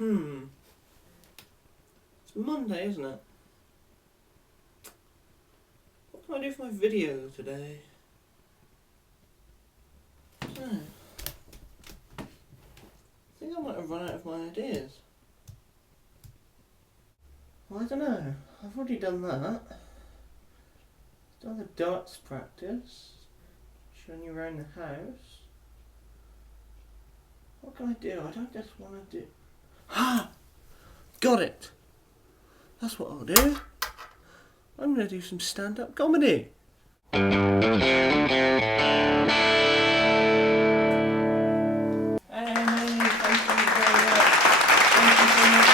It's Monday, isn't it? What can I do for my video today? I don't know. I think I might have run out of my ideas. Well, I don't know. I've already done that. Done the darts practice. Showing you around the house. What can I do? I don't just want to do... Ha! Got it! That's what I'll do. I'm going to do some stand-up comedy. Hey, thank you very much. Thank you so much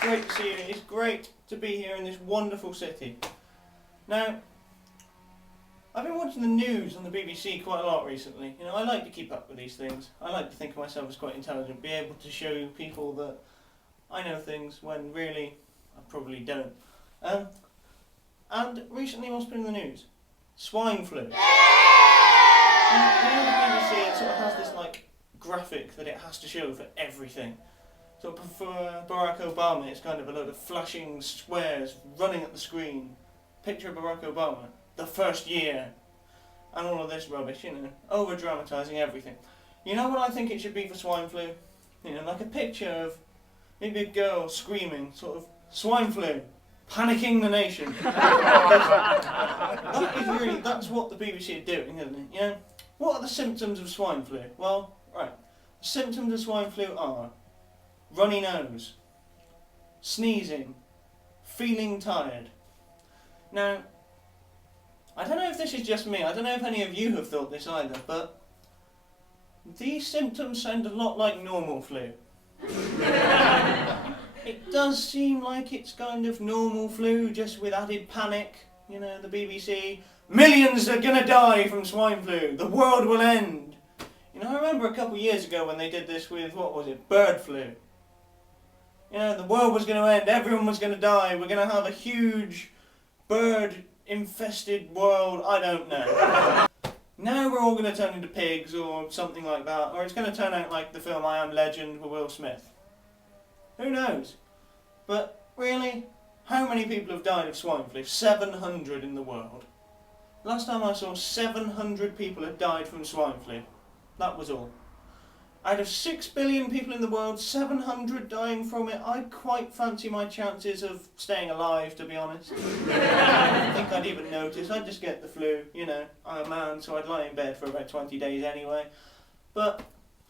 for great to see you. It's great to be here in this wonderful city. Now, I've been watching the news on the BBC quite a lot recently. You know, I like to keep up with these things. I like to think of myself as quite intelligent, be able to show people that I know things when really I probably don't. And recently, what's been in the news? Swine flu. Now, you know the BBC, it sort of has this like graphic that it has to show for everything. So for Barack Obama, it's kind of a load of flashing squares running at the screen. Picture of Barack Obama, the first year, and all of this rubbish, you know, over-dramatising everything. You know what I think it should be for swine flu? You know, like a picture of maybe a girl screaming, sort of, swine flu, panicking the nation. That's what the BBC are doing, isn't it? You know, what are the symptoms of swine flu? Well, right, the symptoms of swine flu are runny nose, sneezing, feeling tired. Now, I don't know if this is just me, I don't know if any of you have thought this either, but these symptoms sound a lot like normal flu. It does seem like it's kind of normal flu, just with added panic. You know, the BBC, millions are gonna die from swine flu, the world will end. You know, I remember a couple of years ago when they did this with, what was it, bird flu. You know, the world was gonna end, everyone was gonna die, we're gonna have a huge bird-infested world, I don't know. Now we're all going to turn into pigs or something like that, or it's going to turn out like the film I Am Legend with Will Smith. Who knows? But really, how many people have died of swine flu? 700 in the world. Last time I saw 700 people had died from swine flu. That was all. Out of 6 billion people in the world, 700 dying from it, I quite fancy my chances of staying alive, to be honest. I don't think I'd even notice. I'd just get the flu, you know. I'm a man, so I'd lie in bed for about 20 days anyway. But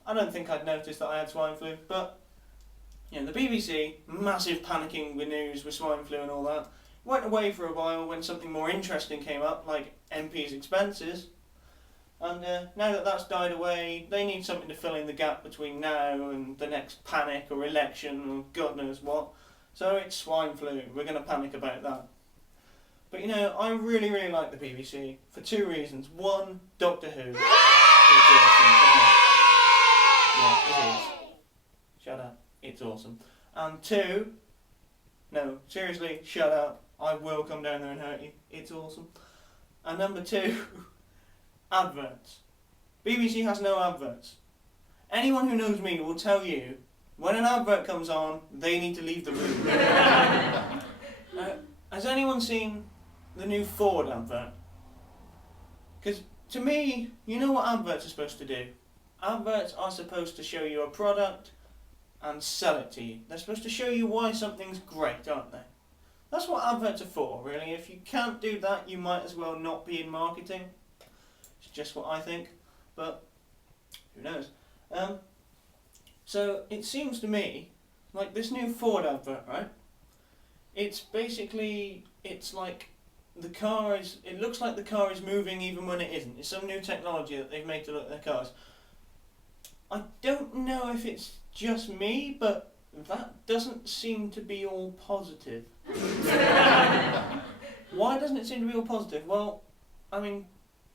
I don't think I'd notice that I had swine flu. But, you know, the BBC, massive panicking with news with swine flu and all that, went away for a while when something more interesting came up, like MPs' expenses. And now that that's died away, they need something to fill in the gap between now and the next panic or election or God knows what. So it's swine flu. We're going to panic about that. But you know, I really, really like the BBC for two reasons. One, Doctor Who. It's awesome. Yeah, it is. Shut up. It's awesome. And two, no, seriously, shut up. I will come down there and hurt you. It's awesome. And number two, adverts. BBC has no adverts. Anyone who knows me will tell you, when an advert comes on, they need to leave the room. Has anyone seen the new Ford advert? Because to me, you know what adverts are supposed to do? Adverts are supposed to show you a product and sell it to you. They're supposed to show you why something's great, aren't they? That's what adverts are for, really. If you can't do that, you might as well not be in marketing. It's just what I think, but who knows. So it seems to me like this new Ford advert, right? It's basically, it's like the car is, it looks like the car is moving even when it isn't. It's some new technology that they've made to look at their cars. I don't know if it's just me, but that doesn't seem to be all positive. Why doesn't it seem to be all positive? Well, I mean,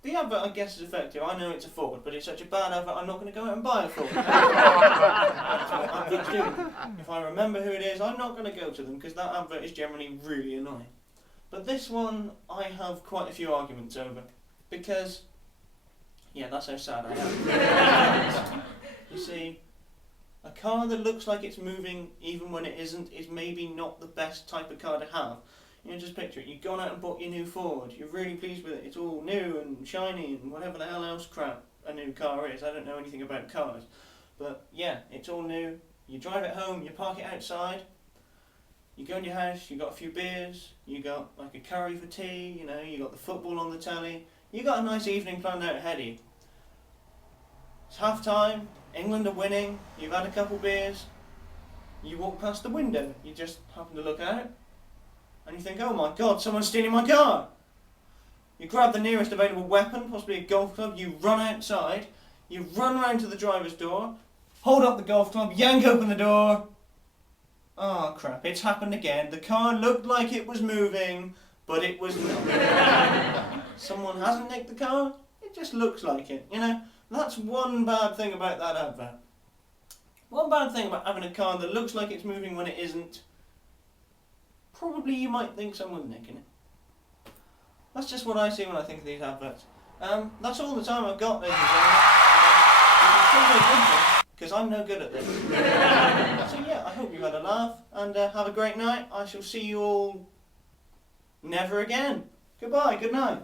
the advert, I guess, is effective. I know it's a Ford, but it's such a bad advert, I'm not going to go out and buy a Ford. That's what adverts do. If I remember who it is, I'm not going to go to them, because that advert is generally really annoying. But this one, I have quite a few arguments over. Because, Yeah, that's how sad I am. You see, a car that looks like it's moving even when it isn't is maybe not the best type of car to have. You know, just picture it, you've gone out and bought your new Ford, you're really pleased with it, it's all new and shiny and whatever the hell else crap a new car is. I don't know anything about cars. But yeah, it's all new, you drive it home, you park it outside, you go in your house, you got a few beers, you got like a curry for tea, you know, you got the football on the telly, you got a nice evening planned out ahead of you. It's half time, England are winning, you've had a couple beers, you walk past the window, you just happen to look out, and you think, oh my god, someone's stealing my car! You grab the nearest available weapon, possibly a golf club, you run outside, you run round to the driver's door, hold up the golf club, yank open the door. Oh crap, it's happened again. The car looked like it was moving, but it was not. Someone hasn't nicked the car, it just looks like it, you know. That's one bad thing about that advert. One bad thing about having a car that looks like it's moving when it isn't. Probably you might think someone's nicking it. That's just what I see when I think of these adverts. That's all the time I've got, ladies and gentlemen. Because I'm no good at this. So yeah, I hope you've had a laugh and have a great night. I shall see you all never again. Goodbye, good night.